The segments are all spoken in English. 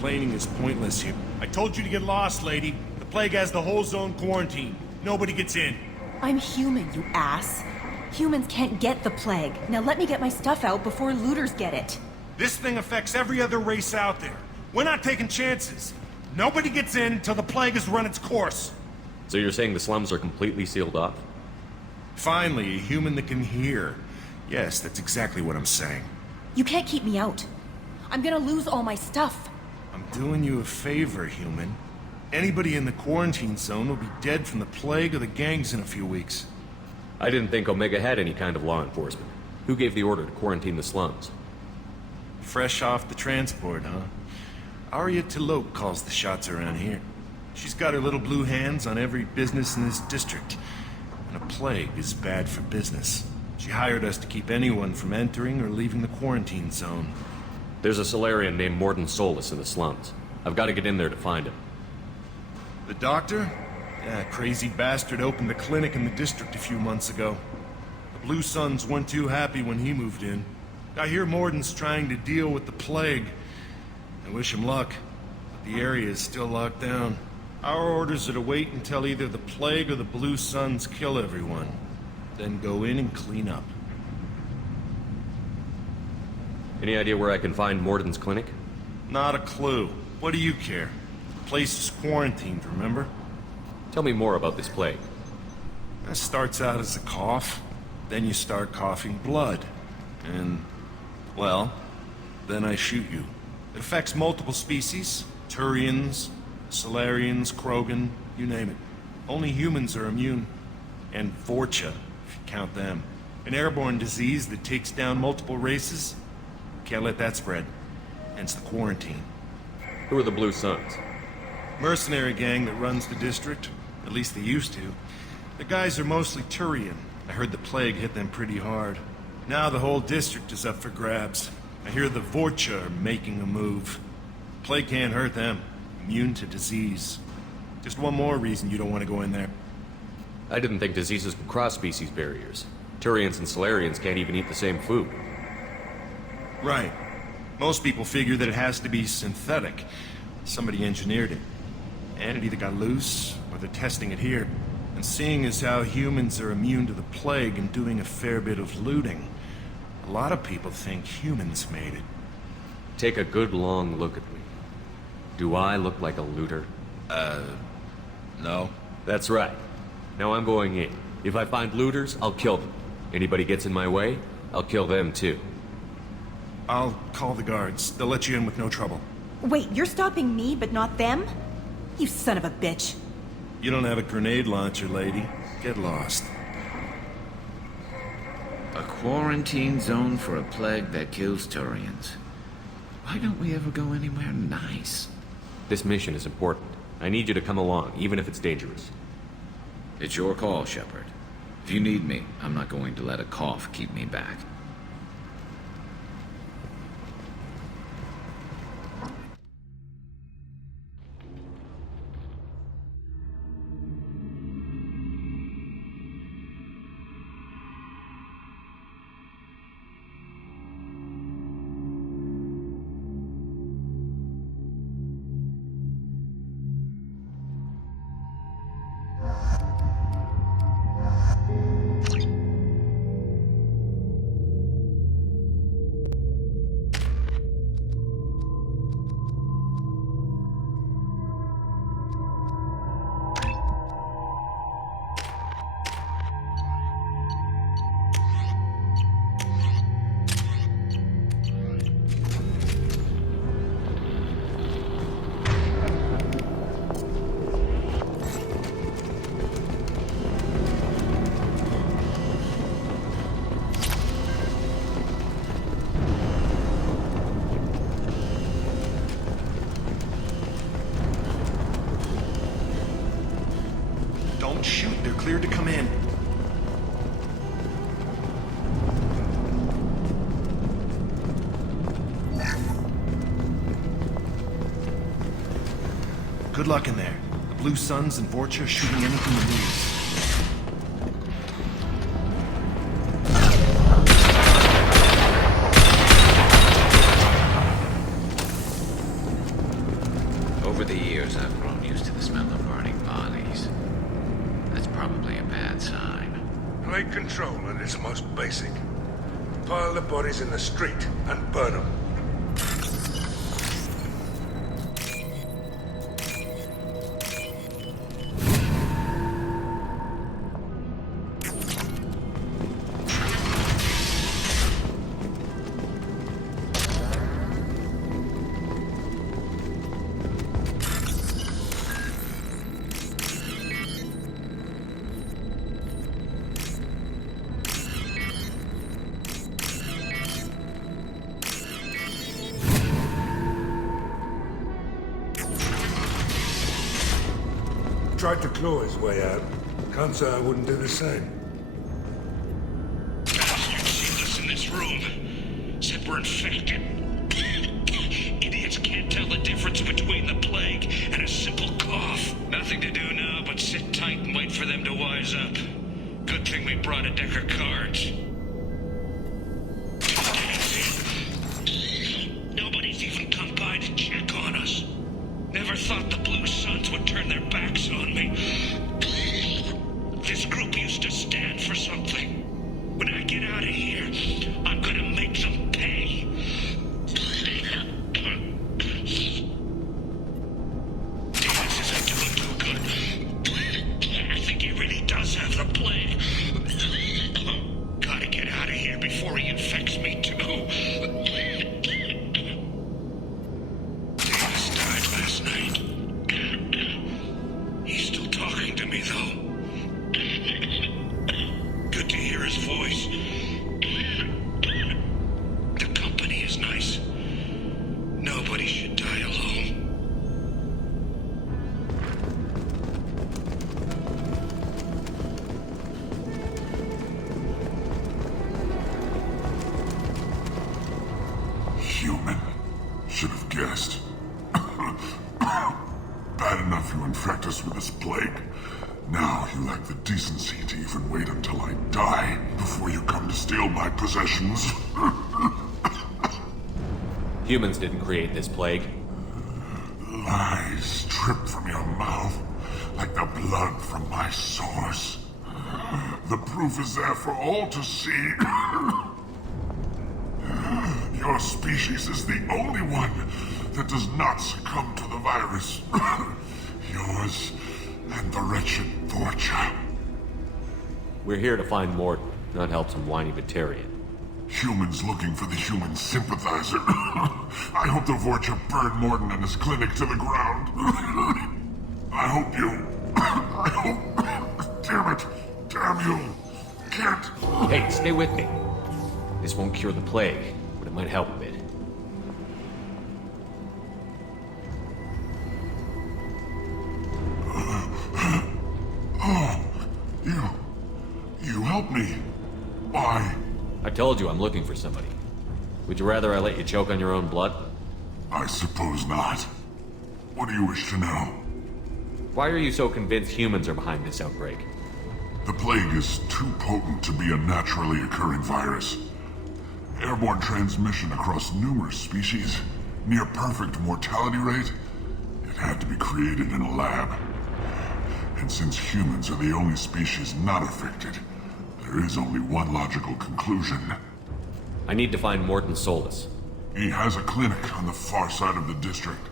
complaining is pointless here. I told you to get lost, lady. The plague has the whole zone quarantined. Nobody gets in. I'm human, you ass. Humans can't get the plague. Now let me get my stuff out before looters get it. This thing affects every other race out there. We're not taking chances. Nobody gets in until the plague has run its course. So you're saying the slums are completely sealed off? Finally, a human that can hear. Yes, that's exactly what I'm saying. You can't keep me out. I'm gonna lose all my stuff. I'm doing you a favor, human. Anybody in the quarantine zone will be dead from the plague or the gangs in a few weeks. I didn't think Omega had any kind of law enforcement. Who gave the order to quarantine the slums? Fresh off the transport, huh? Arya Taloke calls the shots around here. She's got her little blue hands on every business in this district. And a plague is bad for business. She hired us to keep anyone from entering or leaving the quarantine zone. There's a Solarian named Morden Solus in the slums. I've got to get in there to find him. The doctor? Yeah, crazy bastard opened a clinic in the district a few months ago. The Blue Suns weren't too happy when he moved in. I hear Morden's trying to deal with the plague. I wish him luck, but the area is still locked down. Our orders are to wait until either the plague or the Blue Suns kill everyone. Then go in and clean up. Any idea where I can find Morden's clinic? Not a clue. What do you care? The place is quarantined, remember? Tell me more about this plague. It starts out as a cough, then you start coughing blood. And, well, then I shoot you. It affects multiple species. Turians, Solarians, Krogan, you name it. Only humans are immune. And Vorcha, if you count them. An airborne disease that takes down multiple races. Can't let that spread. Hence the quarantine. Who are the Blue Suns? Mercenary gang that runs the district. At least they used to. The guys are mostly Turian. I heard the plague hit them pretty hard. Now the whole district is up for grabs. I hear the Vorcha are making a move. Plague can't hurt them. Immune to disease. Just one more reason you don't want to go in there. I didn't think diseases could cross species barriers. Turians and Solarians can't even eat the same food. Right. Most people figure that it has to be synthetic. Somebody engineered it. And it either got loose, or they're testing it here. And seeing as how humans are immune to the plague and doing a fair bit of looting, a lot of people think humans made it. Take a good long look at me. Do I look like a looter? No. That's right. Now I'm going in. If I find looters, I'll kill them. Anybody gets in my way, I'll kill them too. I'll call the guards. They'll let you in with no trouble. Wait, you're stopping me, but not them? You son of a bitch. You don't have a grenade launcher, lady. Get lost. A quarantine zone for a plague that kills Turians. Why don't we ever go anywhere nice? This mission is important. I need you to come along, even if it's dangerous. It's your call, Shepard. If you need me, I'm not going to let a cough keep me back. Don't shoot. They're cleared to come in. Good luck in there. The Blue Suns and Vorcha are shooting anything that moves. most basic. Pile the bodies in the street and burn them. Tried to claw his way out. Can't say I wouldn't do the same. Bastards sealed us in this room. Said we're infected. Idiots can't tell the difference between the plague and a simple cough. Nothing to do now but sit tight and wait for them to wise up. Good thing we brought a deck of cards. Nobody's even come by to check on us. Never thought the Blue Suns would turn their backs on me. This group used to stand for something. When I get out of here, I'm gonna make them pay. This isn't doing too good. I think he really does have the plague. Gotta get out of here before he infects me too. Last night. He's still talking to me, though. Good to hear his voice. The company is nice. Nobody should die alone. Human. Should have guessed. Bad enough you infect us with this plague. Now you lack the decency to even wait until I die before you come to steal my possessions. Humans didn't create this plague. Lies drip from your mouth like the blood from my sores. The proof is there for all to see. Your species is the only one that does not succumb to the virus. Yours and the wretched Vorcha. We're here to find Morton, not help some whiny Batarian. Humans looking for the human sympathizer. I hope the Vorcha burned Morton and his clinic to the ground. I hope you... I hope... Damn it. Damn you. Can't... Hey, stay with me. This won't cure the plague, but it might help a bit. You helped me. Why? I told you I'm looking for somebody. Would you rather I let you choke on your own blood? I suppose not. What do you wish to know? Why are you so convinced humans are behind this outbreak? The plague is too potent to be a naturally occurring virus. Airborne transmission across numerous species, near perfect mortality rate. It had to be created in a lab. And since humans are the only species not affected, there is only one logical conclusion. I need to find Morton Solus. He has a clinic on the far side of the district.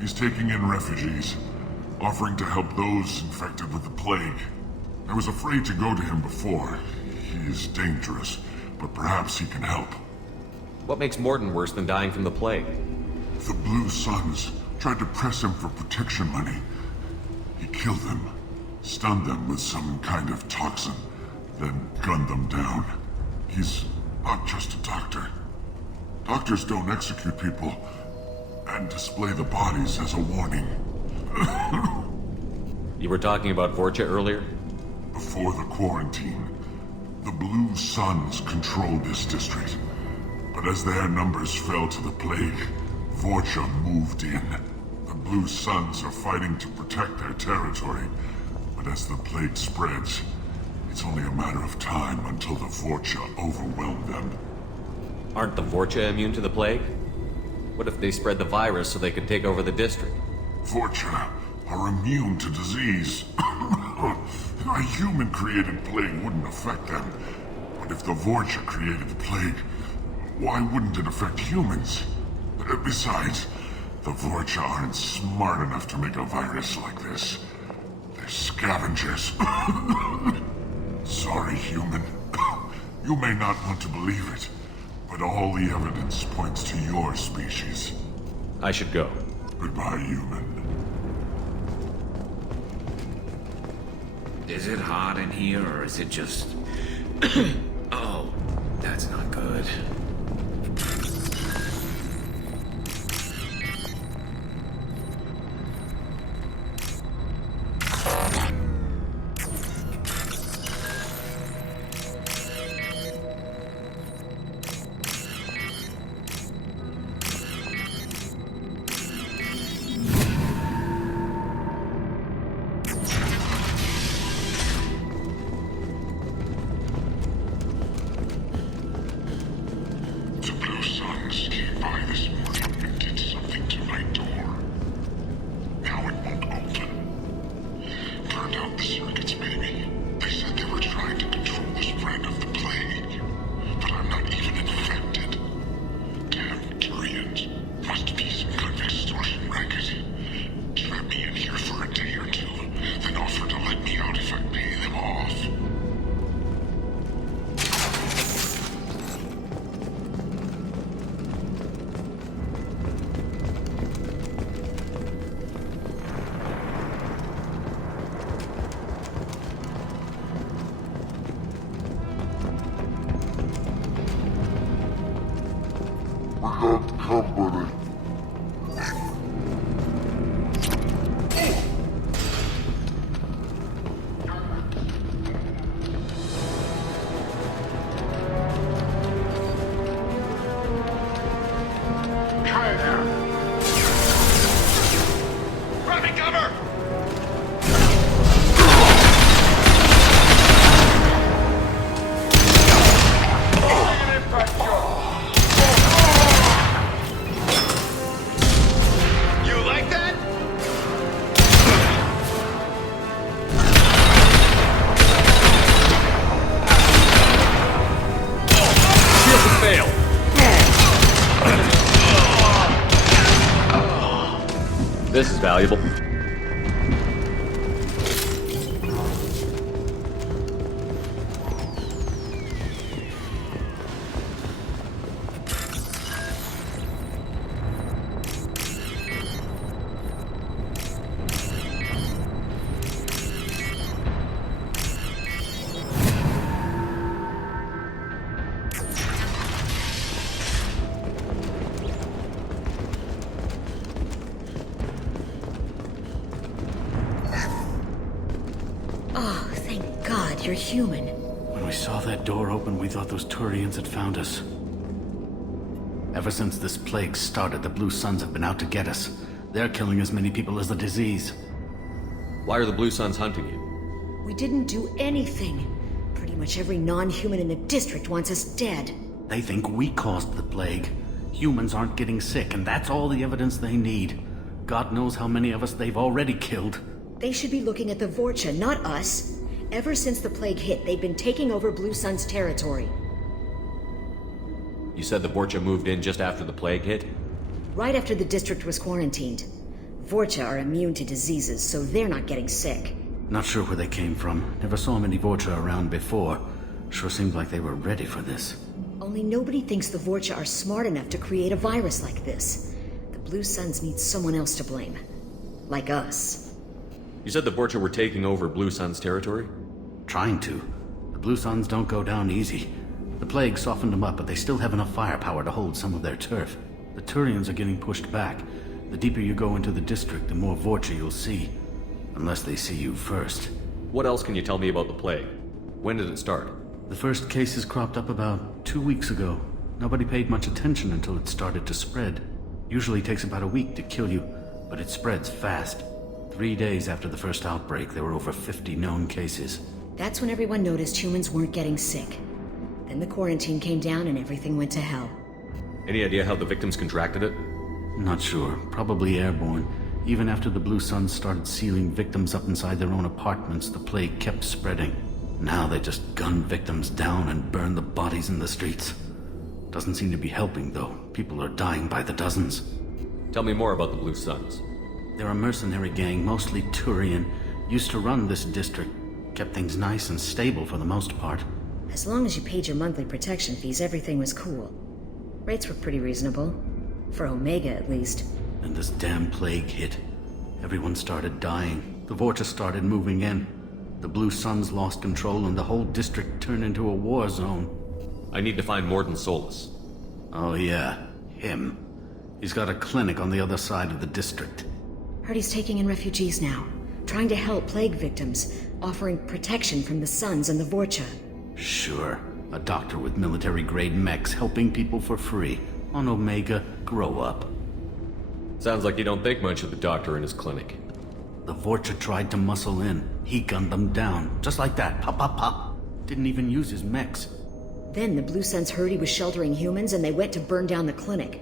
He's taking in refugees, offering to help those infected with the plague. I was afraid to go to him before. He is dangerous, but perhaps he can help. What makes Morton worse than dying from the plague? The Blue Suns tried to press him for protection money. He killed them, stunned them with some kind of toxin, then gunned them down. He's not just a doctor. Doctors don't execute people and display the bodies as a warning. You were talking about Vorcha earlier? Before the quarantine, the Blue Suns controlled this district. But as their numbers fell to the plague, Vorcha moved in. The Blue Suns are fighting to protect their territory. But as the plague spreads, it's only a matter of time until the Vorcha overwhelm them. Aren't the Vorcha immune to the plague? What if they spread the virus so they could take over the district? Vorcha are immune to disease. A human-created plague wouldn't affect them. But But if the Vorcha created the plague, why wouldn't it affect humans? Besides, the Vorcha aren't smart enough to make a virus like this. They're scavengers. Sorry, human. You may not want to believe it, but all the evidence points to your species. I should go. Goodbye, human. Is it hot in here, or is it just... Oh, that's not good. The Blue Suns came by this morning and did something to my door. Now it won't open. Turned out the circuits, maybe. They said they were trying to control the spread of the plague. But I'm not even infected. Damn Turians. Must be some kind of extortion racket. Trap me in here for a day or two, then offer to let me out if I pay them off. We got company. Grabbing cover! You like that? Shield to fail! This is valuable. Oh, thank God you're human. When we saw that door open, we thought those Turians had found us. Ever since this plague started, the Blue Suns have been out to get us. They're killing as many people as the disease. Why are the Blue Suns hunting you? We didn't do anything. Pretty much every non-human in the district wants us dead. They think we caused the plague. Humans aren't getting sick, and that's all the evidence they need. God knows how many of us they've already killed. They should be looking at the Vorcha, not us. Ever since the plague hit, they've been taking over Blue Sun's territory. You said the Vorcha moved in just after the plague hit? Right after the district was quarantined. Vorcha are immune to diseases, so they're not getting sick. Not sure where they came from. Never saw many Vorcha around before. Sure seemed like they were ready for this. Only nobody thinks the Vorcha are smart enough to create a virus like this. The Blue Suns need someone else to blame. Like us. You said the Vorcha were taking over Blue Sun's territory? Trying to. The Blue Suns don't go down easy. The plague softened them up, but they still have enough firepower to hold some of their turf. The Turians are getting pushed back. The deeper you go into the district, the more Vorcha you'll see. Unless they see you first. What else can you tell me about the plague? When did it start? The first cases cropped up about 2 weeks ago. Nobody paid much attention until it started to spread. Usually takes about a week to kill you, but it spreads fast. 3 days after the first outbreak, there were over 50 known cases. That's when everyone noticed humans weren't getting sick. Then the quarantine came down and everything went to hell. Any idea how the victims contracted it? Not sure. Probably airborne. Even after the Blue Suns started sealing victims up inside their own apartments, the plague kept spreading. Now they just gun victims down and burn the bodies in the streets. Doesn't seem to be helping, though. People are dying by the dozens. Tell me more about the Blue Suns. They're a mercenary gang, mostly Turian. Used to run this district. Kept things nice and stable for the most part. As long as you paid your monthly protection fees, everything was cool. Rates were pretty reasonable. For Omega, at least. And this damn plague hit. Everyone started dying. The Vorta started moving in. The Blue Suns lost control and the whole district turned into a war zone. I need to find Morden Solus. Oh yeah, him. He's got a clinic on the other side of the district. Heard he's taking in refugees now. Trying to help plague victims. Offering protection from the Suns and the Vorcha. Sure. A doctor with military-grade mechs helping people for free. On Omega, grow up. Sounds like you don't think much of the doctor in his clinic. The Vorcha tried to muscle in. He gunned them down. Just like that. Pop, pop, pop. Didn't even use his mechs. Then the Blue Suns heard he was sheltering humans and they went to burn down the clinic.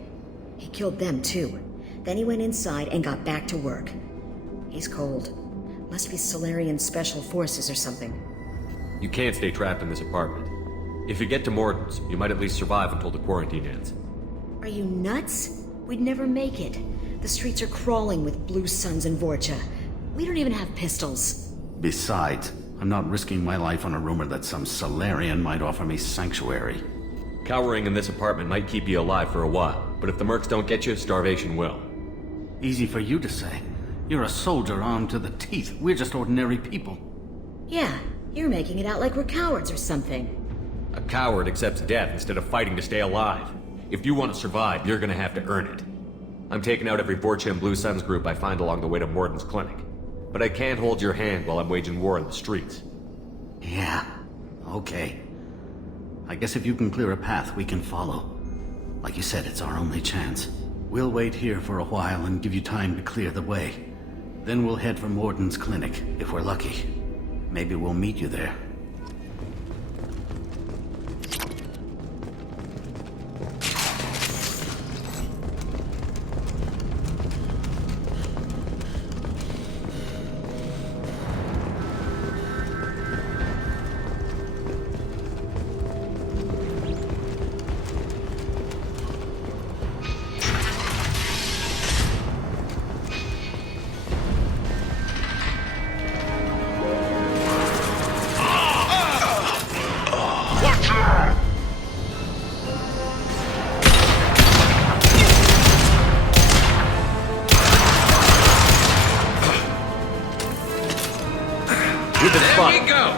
He killed them too. Then he went inside and got back to work. He's cold. Must be Solarian Special Forces or something. You can't stay trapped in this apartment. If you get to Morden's, you might at least survive until the quarantine ends. Are you nuts? We'd never make it. The streets are crawling with Blue Suns and Vorcha. We don't even have pistols. Besides, I'm not risking my life on a rumor that some Solarian might offer me sanctuary. Cowering in this apartment might keep you alive for a while, but if the mercs don't get you, starvation will. Easy for you to say. You're a soldier armed to the teeth. We're just ordinary people. Yeah, you're making it out like we're cowards or something. A coward accepts death instead of fighting to stay alive. If you want to survive, you're gonna have to earn it. I'm taking out every Vorcha and Blue Suns group I find along the way to Morden's clinic. But I can't hold your hand while I'm waging war in the streets. Yeah, okay. I guess if you can clear a path, we can follow. Like you said, it's our only chance. We'll wait here for a while and give you time to clear the way. Then we'll head for Morden's clinic, if we're lucky. Maybe we'll meet you there. There we go!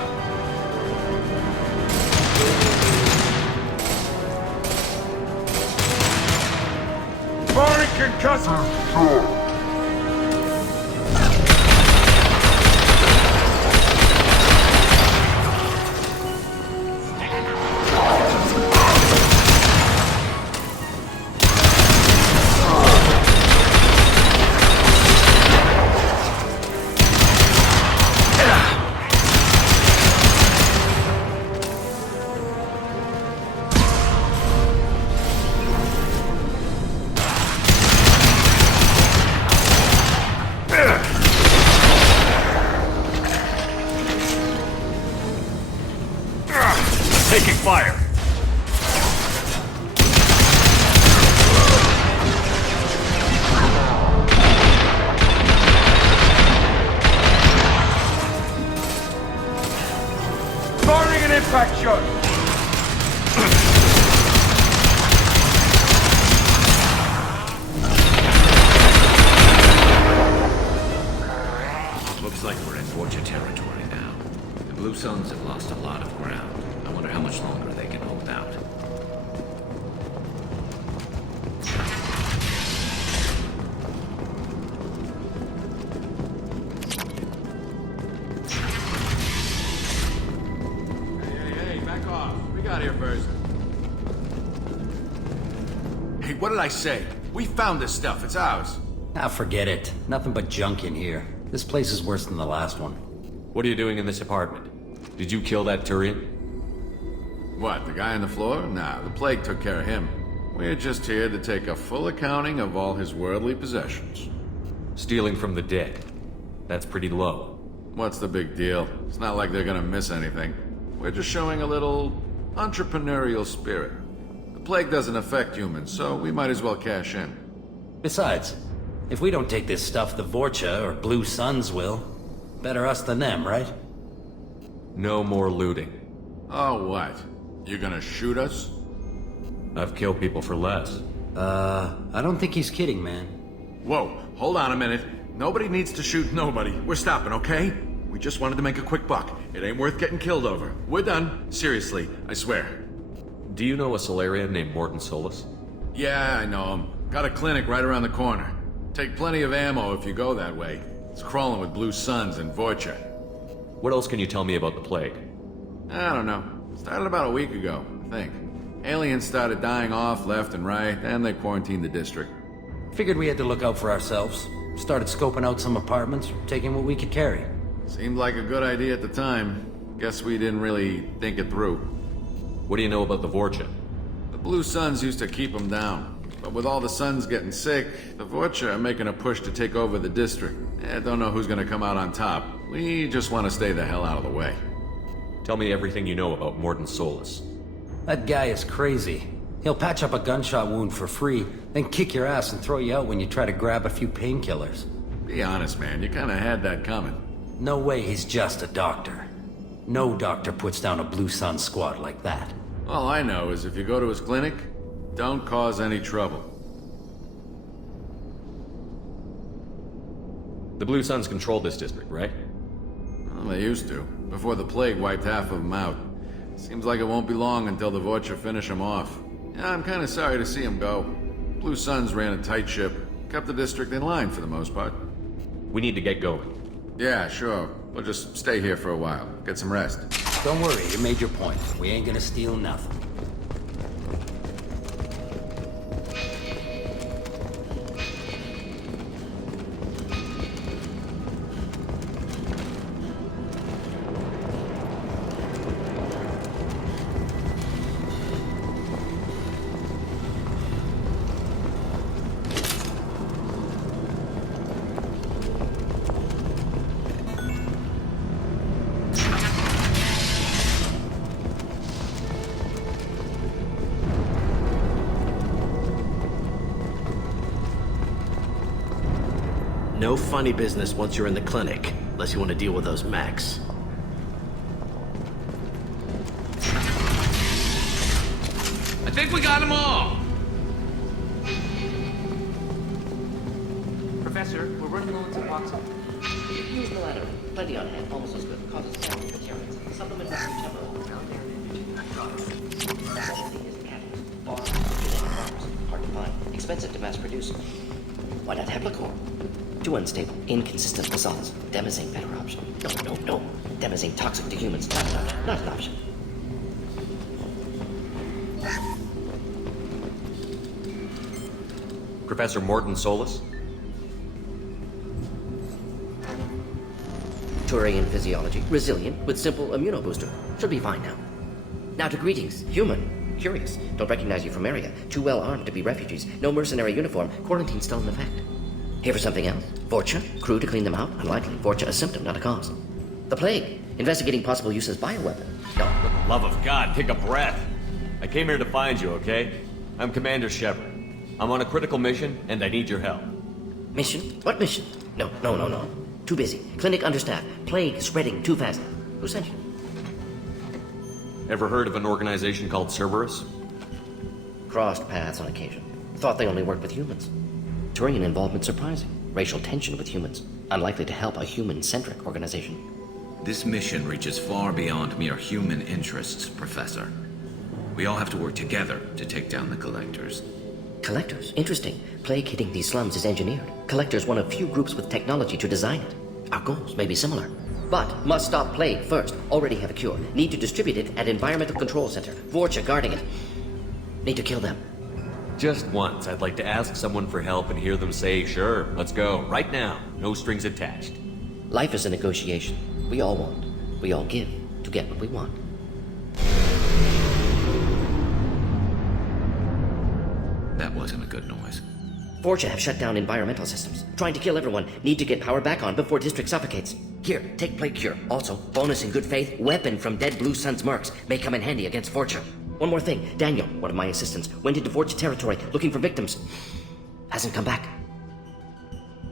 Firing concussive! Taking fire! Firing an impact shot! Looks like we're in Vorcha territory now. The Blue Suns have lost a lot of ground. I wonder how much longer they can hold out. Hey, back off. We got here first. Hey, what did I say? We found this stuff. It's ours. Ah, forget it. Nothing but junk in here. This place is worse than the last one. What are you doing in this apartment? Did you kill that Turian? What, the guy on the floor? Nah, the plague took care of him. We're just here to take a full accounting of all his worldly possessions. Stealing from the dead. That's pretty low. What's the big deal? It's not like they're gonna miss anything. We're just showing a little entrepreneurial spirit. The plague doesn't affect humans, so we might as well cash in. Besides, if we don't take this stuff, the Vorcha or Blue Suns will. Better us than them, right? No more looting. Oh, what? You gonna shoot us? I've killed people for less. I don't think he's kidding, man. Whoa, hold on a minute. Nobody needs to shoot nobody. We're stopping, okay? We just wanted to make a quick buck. It ain't worth getting killed over. We're done. Seriously, I swear. Do you know a Solarian named Morton Solus? Yeah, I know him. Got a clinic right around the corner. Take plenty of ammo if you go that way. It's crawling with Blue Suns and Vorcha. What else can you tell me about the plague? I don't know. Started about a week ago, I think. Aliens started dying off left and right, and they quarantined the district. Figured we had to look out for ourselves. Started scoping out some apartments, taking what we could carry. Seemed like a good idea at the time. Guess we didn't really think it through. What do you know about the Vorcha? The Blue Suns used to keep them down. But with all the Suns getting sick, the Vorcha are making a push to take over the district. Don't know who's gonna come out on top. We just want to stay the hell out of the way. Tell me everything you know about Morton Solus. That guy is crazy. He'll patch up a gunshot wound for free, then kick your ass and throw you out when you try to grab a few painkillers. Be honest, man. You kinda had that coming. No way he's just a doctor. No doctor puts down a Blue Sun squad like that. All I know is if you go to his clinic, don't cause any trouble. The Blue Suns control this district, right? Well, they used to, before the plague wiped half of them out. Seems like it won't be long until the Vorcha finish them off. Yeah, I'm kinda sorry to see them go. Blue Suns ran a tight ship, kept the district in line for the most part. We need to get going. Yeah, sure. We'll just stay here for a while, get some rest. Don't worry, you made your point. We ain't gonna steal nothing. No funny business once you're in the clinic, unless you want to deal with those mechs. I think we got them all! Professor, we're running low on Suboxone. Use the latter. Plenty on hand, almost as good. Causes damage materials. Supplement with temporal. Specialty is catalyst. Hard to find. Expensive to mass produce. Why not Heplicor? Too unstable. Inconsistent results. Demazine better option. No. Demazine toxic to humans. Not an option. Professor Morton Solus? Turian physiology. Resilient with simple immunobooster. Should be fine now. Now to greetings. Human. Curious. Don't recognize you from area. Too well armed to be refugees. No mercenary uniform. Quarantine still in effect. Here for something else? Vorcha? Crew to clean them out? Unlikely. Vorcha a symptom, not a cause. The plague. Investigating possible use as bioweapon. No. For the love of God, take a breath. I came here to find you, okay? I'm Commander Shepard. I'm on a critical mission, and I need your help. Mission? What mission? No. Too busy. Clinic understaffed. Plague spreading too fast. Who sent you? Ever heard of an organization called Cerberus? Crossed paths on occasion. Thought they only worked with humans. Turian involvement surprising. Racial tension with humans. Unlikely to help a human-centric organization. This mission reaches far beyond mere human interests, Professor. We all have to work together to take down the Collectors. Collectors? Interesting. Plague hitting these slums is engineered. Collectors one of few groups with technology to design it. Our goals may be similar. But must stop plague first. Already have a cure. Need to distribute it at Environmental Control Center. Vorcha guarding it. Need to kill them. Just once, I'd like to ask someone for help and hear them say, sure, let's go, right now, no strings attached. Life is a negotiation. We all want. We all give to get what we want. That wasn't a good noise. Vorcha have shut down environmental systems. Trying to kill everyone. Need to get power back on before District suffocates. Here, take Plague Cure. Also, bonus in good faith, weapon from dead Blue Sun's mercs. May come in handy against Vorcha. One more thing. Daniel, one of my assistants, went into Vorcha territory looking for victims. Hasn't come back.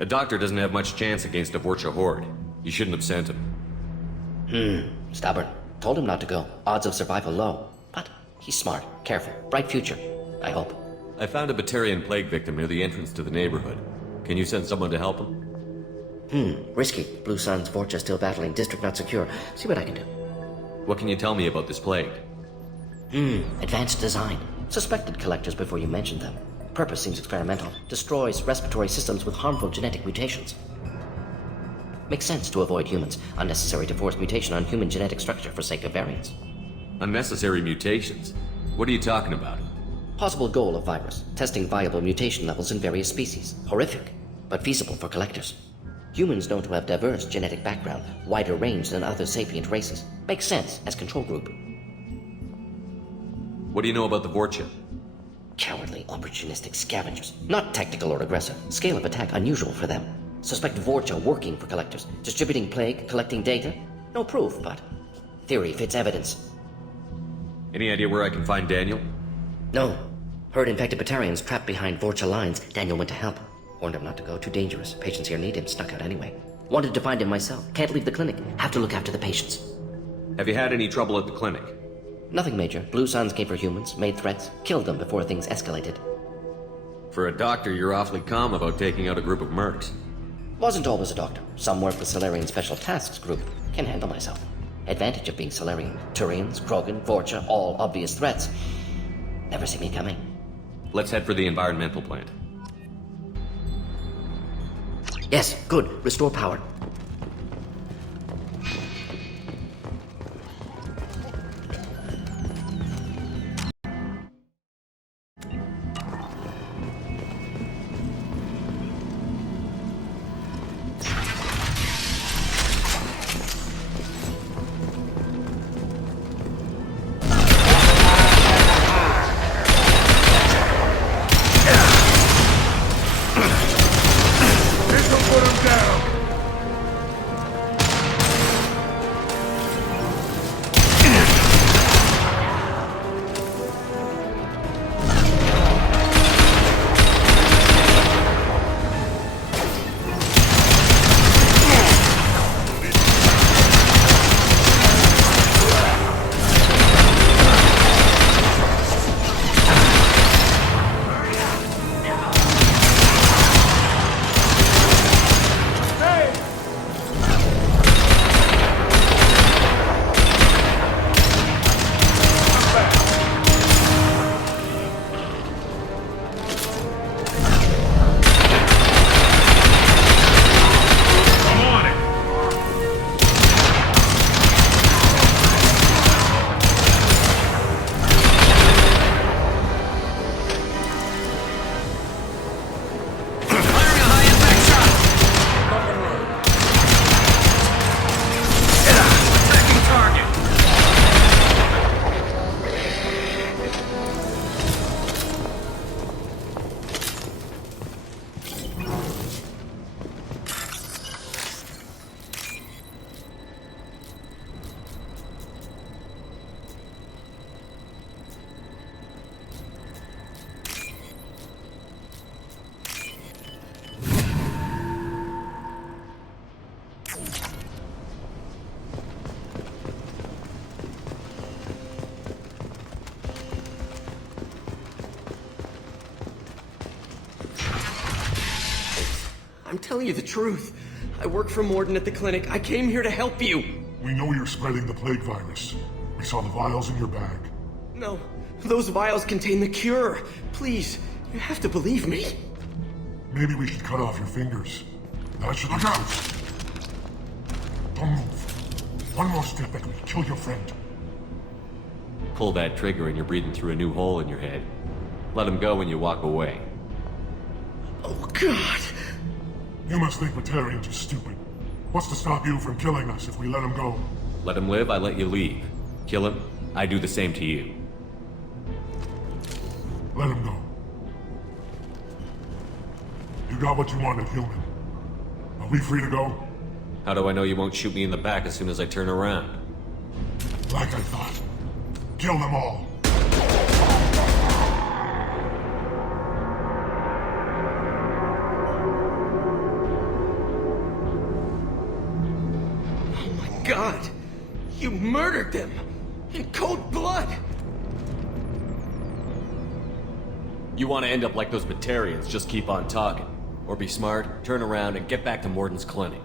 A doctor doesn't have much chance against a Vorcha horde. You shouldn't have sent him. Stubborn. Told him not to go. Odds of survival low. But he's smart, careful, bright future. I hope. I found a Batarian plague victim near the entrance to the neighborhood. Can you send someone to help him? Risky. Blue Sun's Vorcha still battling. District not secure. See what I can do. What can you tell me about this plague? Advanced design. Suspected collectors before you mentioned them. Purpose seems experimental. Destroys respiratory systems with harmful genetic mutations. Makes sense to avoid humans. Unnecessary to force mutation on human genetic structure for sake of variants. Unnecessary mutations? What are you talking about? Possible goal of virus. Testing viable mutation levels in various species. Horrific, but feasible for collectors. Humans known to have diverse genetic background, wider range than other sapient races. Makes sense as control group. What do you know about the Vorcha? Cowardly, opportunistic scavengers. Not tactical or aggressive. Scale of attack unusual for them. Suspect Vorcha working for collectors. Distributing plague, collecting data. No proof, but theory fits evidence. Any idea where I can find Daniel? No. Heard infected Batarians trapped behind Vorcha lines. Daniel went to help. Warned him not to go. Too dangerous. Patients here need him. Snuck out anyway. Wanted to find him myself. Can't leave the clinic. Have to look after the patients. Have you had any trouble at the clinic? Nothing major. Blue Suns came for humans, made threats, killed them before things escalated. For a doctor, you're awfully calm about taking out a group of mercs. Wasn't always a doctor. Some work with Solarian Special Tasks Group. Can handle myself. Advantage of being Solarian. Turians, Krogan, Vorcha, all obvious threats. Never see me coming. Let's head for the environmental plant. Yes, good. Restore power. I'm telling you the truth. I work for Morden at the clinic. I came here to help you. We know you're spreading the plague virus. We saw the vials in your bag. No, those vials contain the cure. Please, you have to believe me. Maybe we should cut off your fingers. That should look out! Don't move. One more step and we kill your friend. Pull that trigger and you're breathing through a new hole in your head. Let him go when you walk away. Oh, God. You must think Batarians are stupid. What's to stop you from killing us if we let him go? Let him live, I let you leave. Kill him, I do the same to you. Let him go. You got what you wanted, human. Are we free to go? How do I know you won't shoot me in the back as soon as I turn around? Like I thought. Kill them all. Oh my god! You murdered them! In cold blood! You want to end up like those Batarians, just keep on talking. Or be smart, turn around, and get back to Morden's clinic.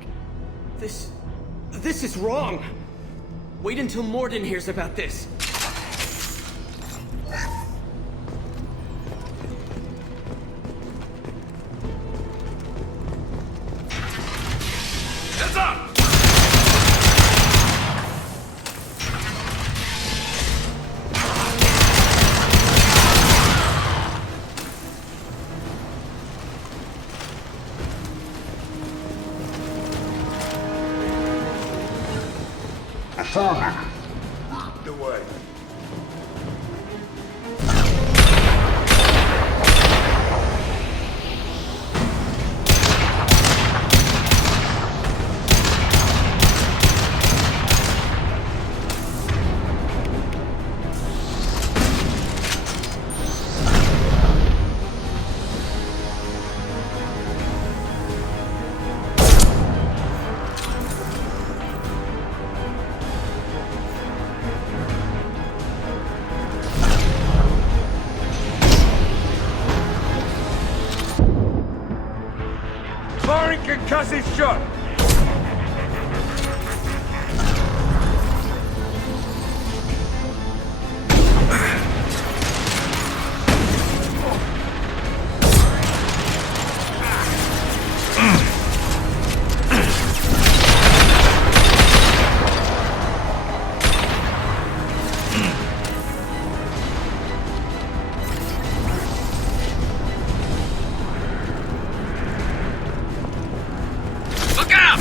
This is wrong! Wait until Morden hears about this. Heads up! The way. Firing concussive shot! Look out!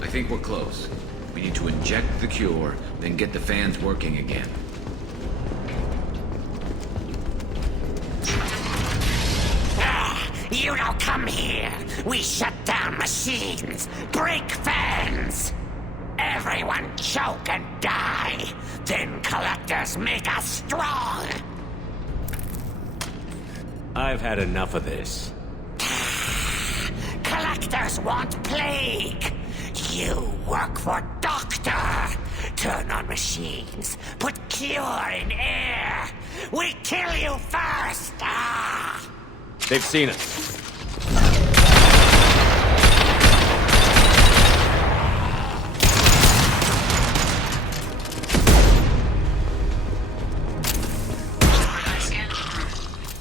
I think we're close. We need to inject the cure, then get the fans working again. You don't come here. We shut down machines, break fans. Everyone choke and die. Then collectors make us strong. I've had enough of this. Collectors want plague. You work for Doctor. Turn on machines. Put cure in air. We kill you first. Ah! They've seen us. I scanned the room.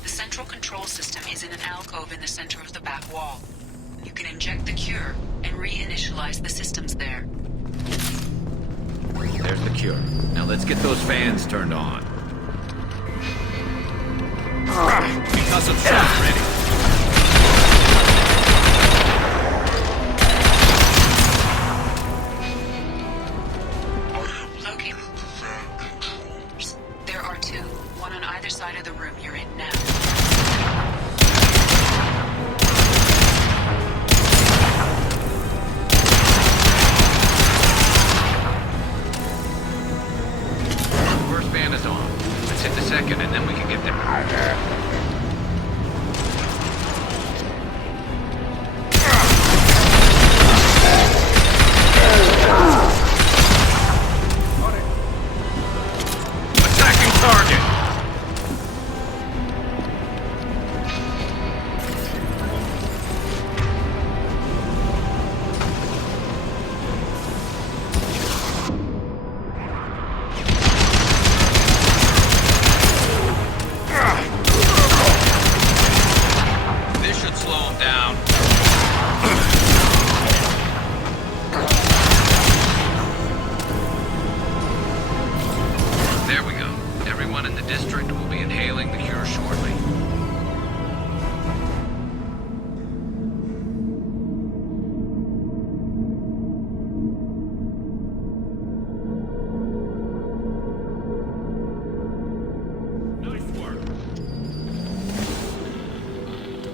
The central control system is in an alcove in the center of the back wall. You can inject the cure and reinitialize the systems there. There's the cure. Now let's get those fans turned on. Concussive shot ready. Located. There are two, one on either side of the room you're in now. First fan is on. Let's hit the second and then we can get there.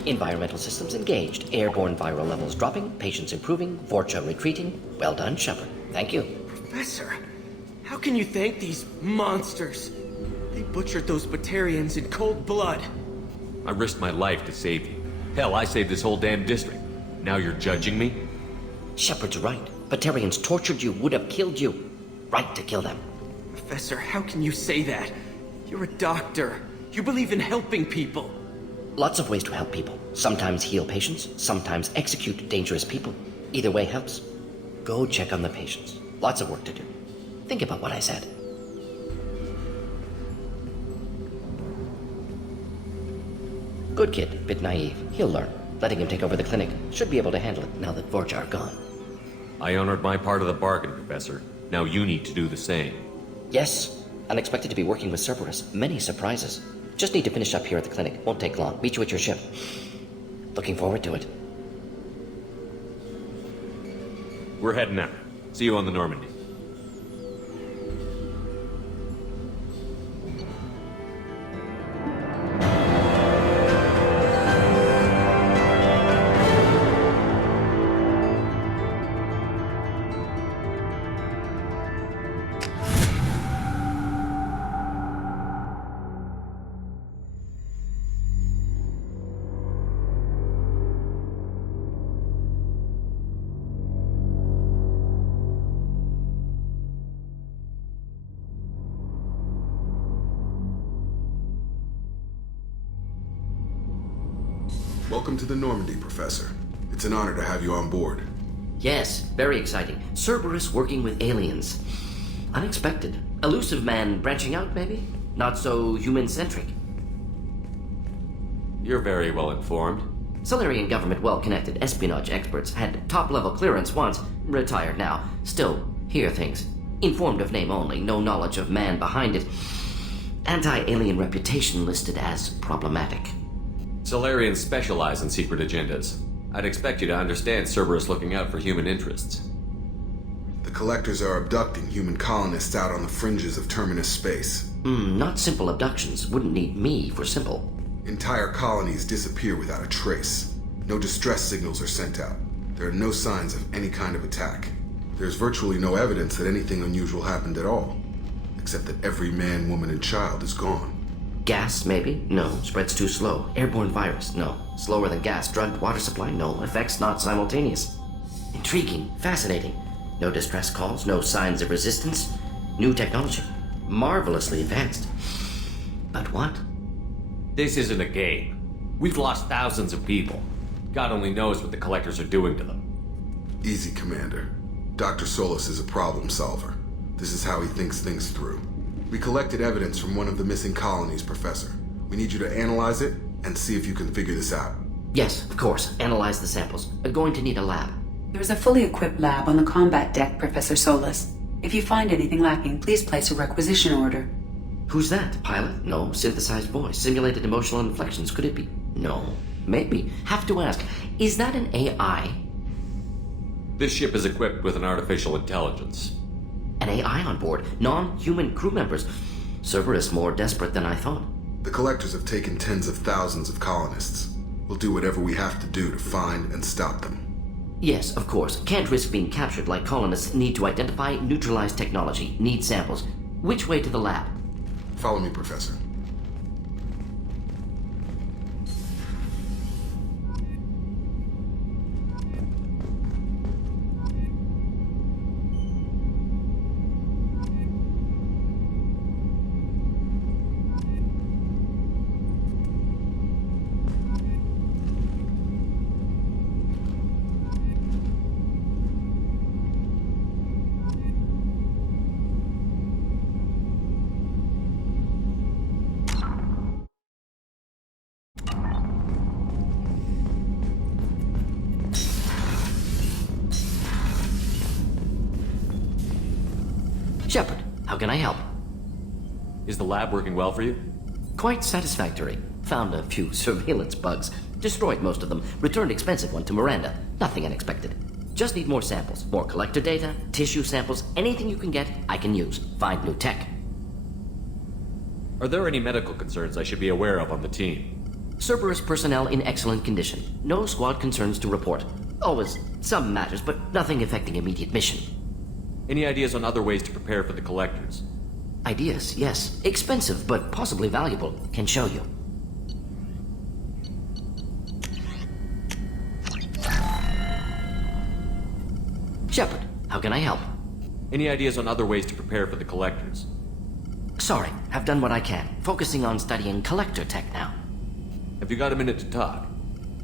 Environmental systems engaged. Airborne viral levels dropping. Patients improving. Vorcha retreating. Well done, Shepard. Thank you. Professor, how can you thank these monsters? They butchered those Batarians in cold blood. I risked my life to save you. Hell, I saved this whole damn district. Now you're judging me? Shepard's right. Batarians tortured you, would have killed you. Right to kill them. Professor, how can you say that? You're a doctor. You believe in helping people. Lots of ways to help people. Sometimes heal patients, sometimes execute dangerous people. Either way helps. Go check on the patients. Lots of work to do. Think about what I said. Good kid, bit naive. He'll learn. Letting him take over the clinic. Should be able to handle it now that Vorcha are gone. I honored my part of the bargain, Professor. Now you need to do the same. Yes. Unexpected to be working with Cerberus. Many surprises. Just need to finish up here at the clinic. Won't take long. Meet you at your ship. Looking forward to it. We're heading out. See you on the Normandy. Welcome to the Normandy, Professor. It's an honor to have you on board. Yes, very exciting. Cerberus working with aliens. Unexpected. Elusive man branching out, maybe? Not so human-centric. You're very well informed. Solarian government well-connected espionage experts had top-level clearance once, retired now. Still, hear things. Informed of name only, no knowledge of man behind it. Anti-alien reputation listed as problematic. Solarians specialize in secret agendas. I'd expect you to understand Cerberus looking out for human interests. The Collectors are abducting human colonists out on the fringes of terminus space. Not simple abductions. Wouldn't need me for simple. Entire colonies disappear without a trace. No distress signals are sent out. There are no signs of any kind of attack. There's virtually no evidence that anything unusual happened at all, except that every man, woman, and child is gone. Gas, maybe? No. Spreads too slow. Airborne virus? No. Slower than gas. Drugged water supply? No. Effects not simultaneous. Intriguing. Fascinating. No distress calls. No signs of resistance. New technology. Marvelously advanced. But what? This isn't a game. We've lost thousands of people. God only knows what the Collectors are doing to them. Easy, Commander. Dr. Solus is a problem solver. This is how he thinks things through. We collected evidence from one of the missing colonies, Professor. We need you to analyze it and see if you can figure this out. Yes, of course. Analyze the samples. Going to need a lab. There's a fully equipped lab on the combat deck, Professor Solus. If you find anything lacking, please place a requisition order. Who's that? Pilot? No. Synthesized voice. Simulated emotional inflections. Could it be? No. Maybe. Have to ask. Is that an AI? This ship is equipped with an artificial intelligence. An AI on board. Non-human crew members. Cerberus more desperate than I thought. The Collectors have taken tens of thousands of colonists. We'll do whatever we have to do to find and stop them. Yes, of course. Can't risk being captured like colonists. Need to identify, neutralize technology. Need samples. Which way to the lab? Follow me, Professor. Shepard, how can I help? Is the lab working well for you? Quite satisfactory. Found a few surveillance bugs. Destroyed most of them. Returned expensive one to Miranda. Nothing unexpected. Just need more samples. More collector data, tissue samples, anything you can get, I can use. Find new tech. Are there any medical concerns I should be aware of on the team? Cerberus personnel in excellent condition. No squad concerns to report. Always some matters, but nothing affecting immediate mission. Any ideas on other ways to prepare for the Collectors? Ideas, yes. Expensive, but possibly valuable. Can show you. Shepard, how can I help? Any ideas on other ways to prepare for the Collectors? Sorry, have done what I can. Focusing on studying Collector tech now. Have you got a minute to talk?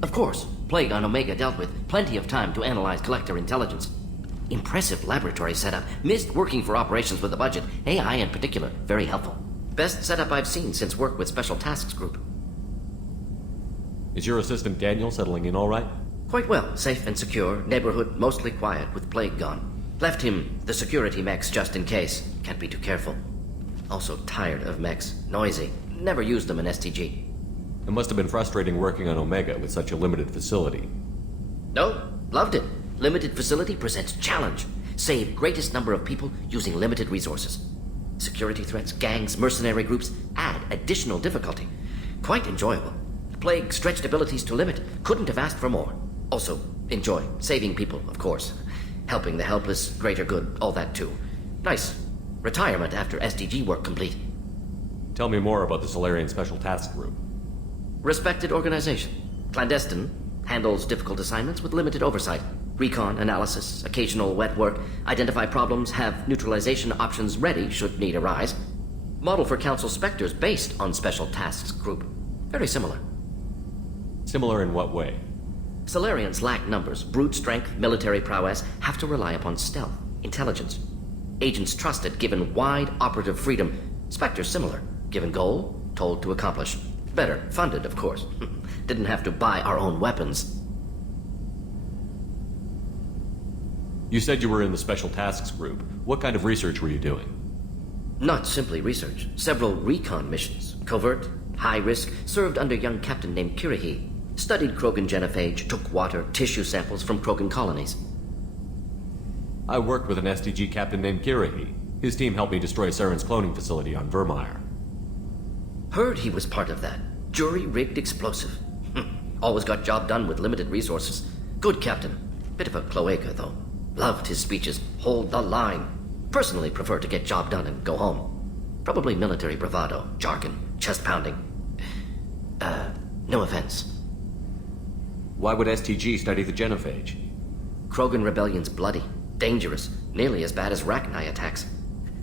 Of course. Plague on Omega dealt with. Plenty of time to analyze Collector intelligence. Impressive laboratory setup. Missed working for operations with a budget. AI in particular. Very helpful. Best setup I've seen since work with Special Tasks Group. Is your assistant Daniel settling in all right? Quite well. Safe and secure. Neighborhood mostly quiet with Plague gone. Left him the security mechs just in case. Can't be too careful. Also tired of mechs. Noisy. Never used them in STG. It must have been frustrating working on Omega with such a limited facility. No, loved it. Limited facility presents challenge. Save greatest number of people using limited resources. Security threats, gangs, mercenary groups add additional difficulty. Quite enjoyable. Plague stretched abilities to limit. Couldn't have asked for more. Also, enjoy. Saving people, of course. Helping the helpless, greater good, all that too. Nice. Retirement after SDG work complete. Tell me more about the Solarian Special Task Group. Respected organization. Clandestine. Handles difficult assignments with limited oversight. Recon, analysis, occasional wet work. Identify problems, have neutralization options ready should need arise. Model for Council Spectres based on Special Tasks Group. Very similar. Similar in what way? Solarians lack numbers, brute strength, military prowess, have to rely upon stealth, intelligence. Agents trusted, given wide operative freedom. Spectres similar, given goal, told to accomplish. Better, funded, of course. Didn't have to buy our own weapons. You said you were in the Special Tasks Group. What kind of research were you doing? Not simply research. Several recon missions. Covert, high risk, served under a young captain named Kirihi. Studied Krogan genophage, took water, tissue samples from Krogan colonies. I worked with an STG captain named Kirihi. His team helped me destroy Saren's cloning facility on Vermeer. Heard he was part of that. Jury-rigged explosive. Always got job done with limited resources. Good captain. Bit of a cloaca, though. Loved his speeches. Hold the line. Personally prefer to get job done and go home. Probably military bravado, jargon, chest pounding. No offense. Why would STG study the genophage? Krogan rebellion's bloody, dangerous, nearly as bad as Rachni attacks.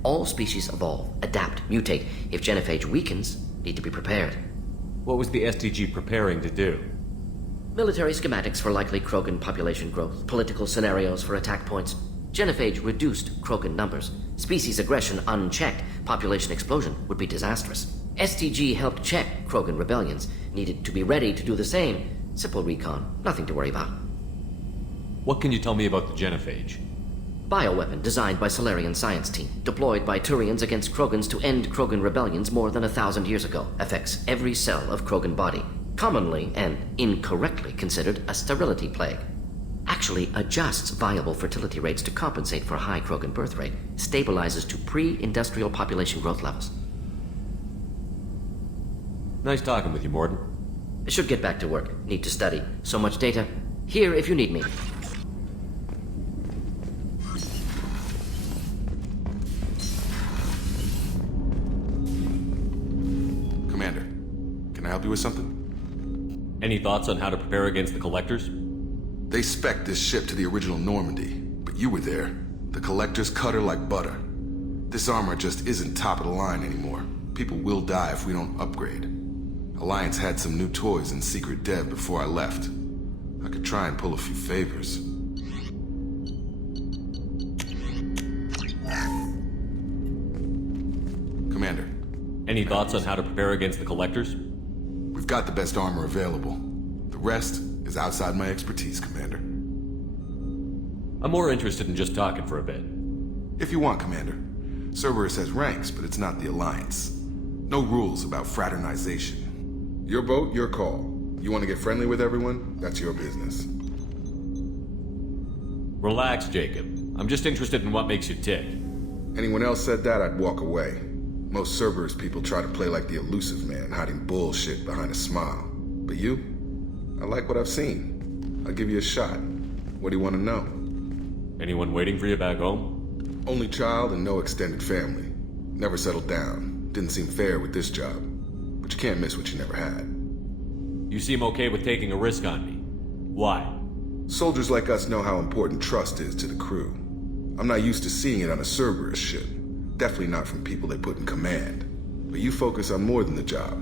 All species evolve, adapt, mutate. If genophage weakens, need to be prepared. What was the STG preparing to do? Military schematics for likely Krogan population growth, political scenarios for attack points. Genophage reduced Krogan numbers. Species aggression unchecked, population explosion would be disastrous. STG helped check Krogan rebellions, needed to be ready to do the same. Simple recon, nothing to worry about. What can you tell me about the genophage? Bioweapon designed by Solarian science team, deployed by Turians against Krogans to end Krogan rebellions more than 1,000 years ago. Affects every cell of Krogan body. Commonly and incorrectly considered a sterility plague. Actually adjusts viable fertility rates to compensate for high Krogan birth rate. Stabilizes to pre-industrial population growth levels. Nice talking with you, Morden. Should get back to work. Need to study. So much data. Here if you need me. Commander, can I help you with something? Any thoughts on how to prepare against the Collectors? They spec'd this ship to the original Normandy, but you were there. The Collectors cut her like butter. This armor just isn't top of the line anymore. People will die if we don't upgrade. Alliance had some new toys in secret dev before I left. I could try and pull a few favors. Commander. Any thoughts on how to prepare against the Collectors? We've got the best armor available. The rest is outside my expertise, Commander. I'm more interested in just talking for a bit. If you want, Commander. Cerberus has ranks, but it's not the Alliance. No rules about fraternization. Your boat, your call. You want to get friendly with everyone? That's your business. Relax, Jacob. I'm just interested in what makes you tick. Anyone else said that, I'd walk away. Most Cerberus people try to play like the elusive man, hiding bullshit behind a smile. But you? I like what I've seen. I'll give you a shot. What do you want to know? Anyone waiting for you back home? Only child and no extended family. Never settled down. Didn't seem fair with this job. But you can't miss what you never had. You seem okay with taking a risk on me. Why? Soldiers like us know how important trust is to the crew. I'm not used to seeing it on a Cerberus ship. Definitely not from people they put in command. But you focus on more than the job.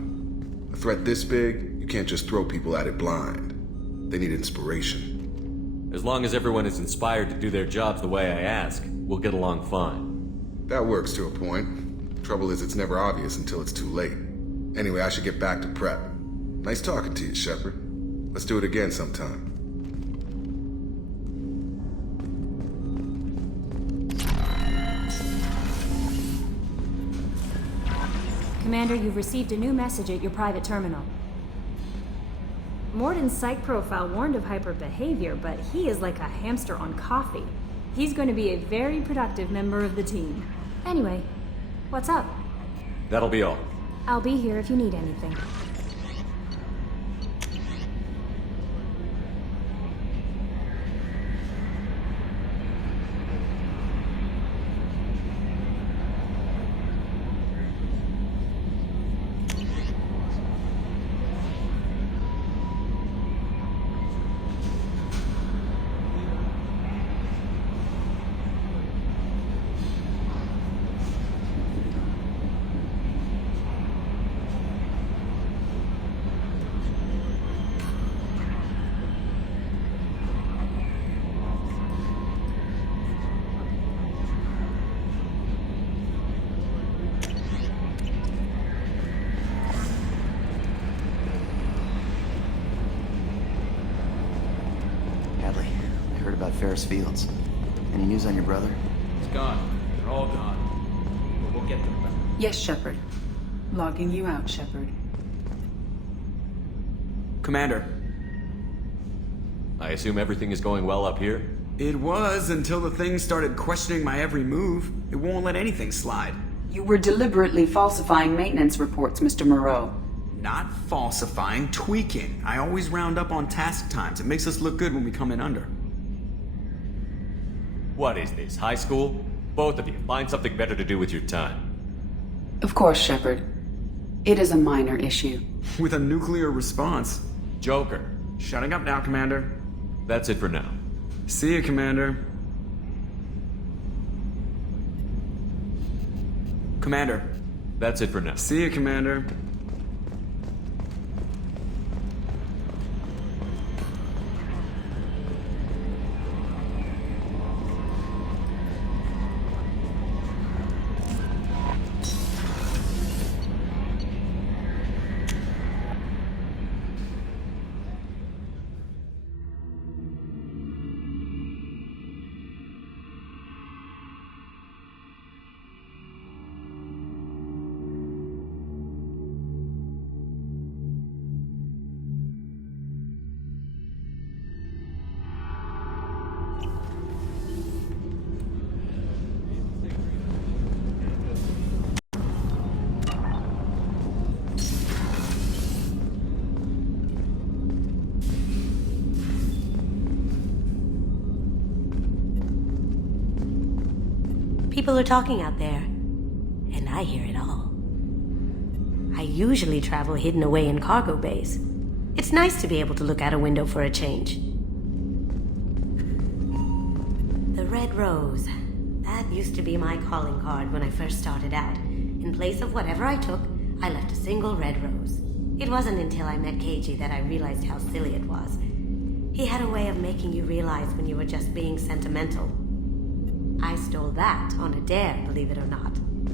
A threat this big, you can't just throw people at it blind. They need inspiration. As long as everyone is inspired to do their jobs the way I ask, we'll get along fine. That works to a point. Trouble is, it's never obvious until it's too late. Anyway, I should get back to prep. Nice talking to you, Shepard. Let's do it again sometime. Commander, you've received a new message at your private terminal. Morden's psych profile warned of hyper behavior, but he is like a hamster on coffee. He's going to be a very productive member of the team. Anyway, what's up? That'll be all. I'll be here if you need anything. Ferris Fields. Any news on your brother? He's gone. They're all gone. But we'll get them back. Yes, Shepard. Logging you out, Shepard. Commander. I assume everything is going well up here? It was until the thing started questioning my every move. It won't let anything slide. You were deliberately falsifying maintenance reports, Mr. Moreau. Not falsifying, tweaking. I always round up on task times. It makes us look good when we come in under. What is this, high school? Both of you, find something better to do with your time. Of course, Shepard. It is a minor issue. With a nuclear response. Joker. Shutting up now, Commander. That's it for now. See you, Commander. Commander. That's it for now. See you, Commander. People are talking out there, and I hear it all. I usually travel hidden away in cargo bays. It's nice to be able to look out a window for a change. The Red Rose. That used to be my calling card when I first started out. In place of whatever I took, I left a single red rose. It wasn't until I met KG that I realized how silly it was. He had a way of making you realize when you were just being sentimental. I stole that on a dare, believe it or not.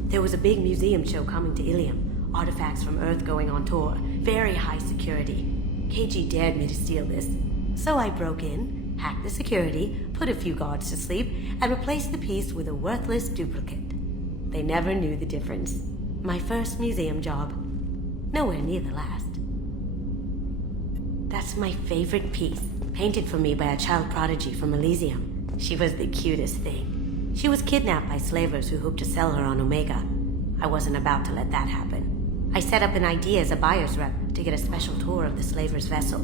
There was a big museum show coming to Ilium. Artifacts from Earth going on tour. Very high security. KG dared me to steal this. So I broke in, hacked the security, put a few guards to sleep, and replaced the piece with a worthless duplicate. They never knew the difference. My first museum job. Nowhere near the last. That's my favorite piece, painted for me by a child prodigy from Elysium. She was the cutest thing. She was kidnapped by slavers who hoped to sell her on Omega. I wasn't about to let that happen. I set up an idea as a buyer's rep to get a special tour of the slaver's vessel.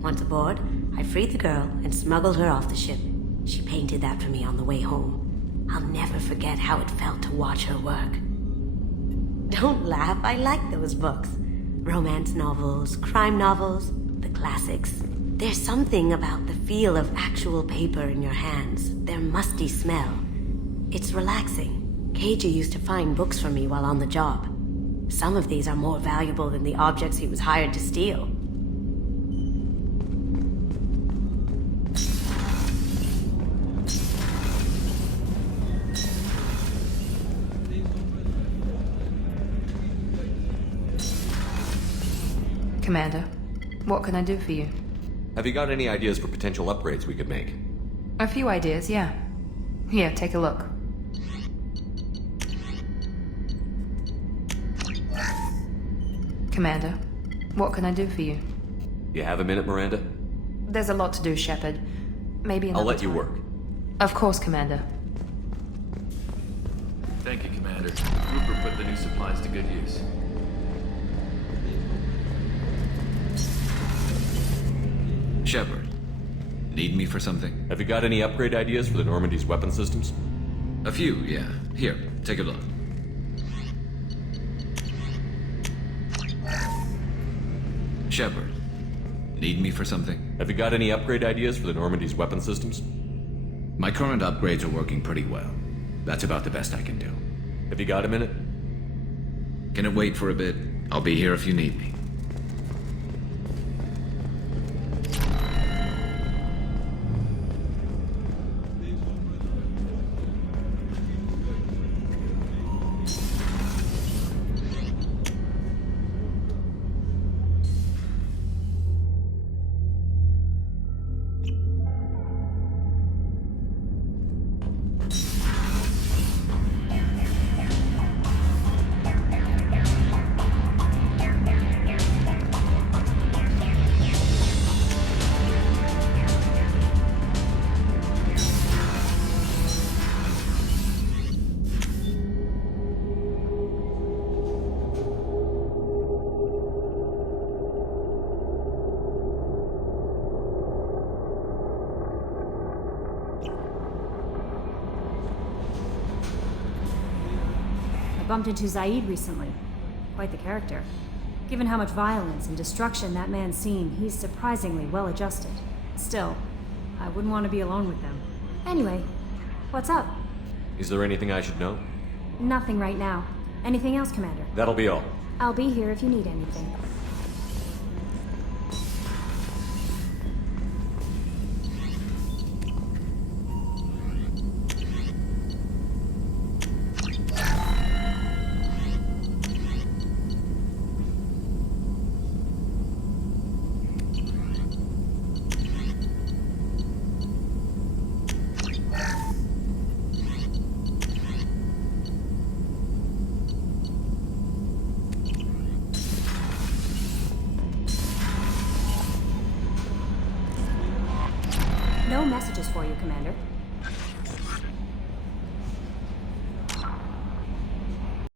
Once aboard, I freed the girl and smuggled her off the ship. She painted that for me on the way home. I'll never forget how it felt to watch her work. Don't laugh, I like those books. Romance novels, crime novels, the classics. There's something about the feel of actual paper in your hands, their musty smell. It's relaxing. Keiji used to find books for me while on the job. Some of these are more valuable than the objects he was hired to steal. Commander, what can I do for you? Have you got any ideas for potential upgrades we could make? A few ideas, yeah. Here, take a look. Commander, what can I do for you? You have a minute, Miranda? There's a lot to do, Shepard. Maybe another I'll let you time. work. Of course, Commander. Thank you, Commander. Rupert put the new supplies to good use. Shepard, need me for something? Have you got any upgrade ideas for the Normandy's weapon systems? A few, yeah. Here, take a look. Shepard, need me for something? Have you got any upgrade ideas for the Normandy's weapon systems? My current upgrades are working pretty well. That's about the best I can do. Have you got a minute? Can it wait for a bit? I'll be here if you need me. Bumped into Zaid recently. Quite the character. Given how much violence and destruction that man's seen, he's surprisingly well adjusted. Still, I wouldn't want to be alone with them. Anyway, what's up? Is there anything I should know? Nothing right now. Anything else, Commander? That'll be all. I'll be here if you need anything. No messages for you, Commander.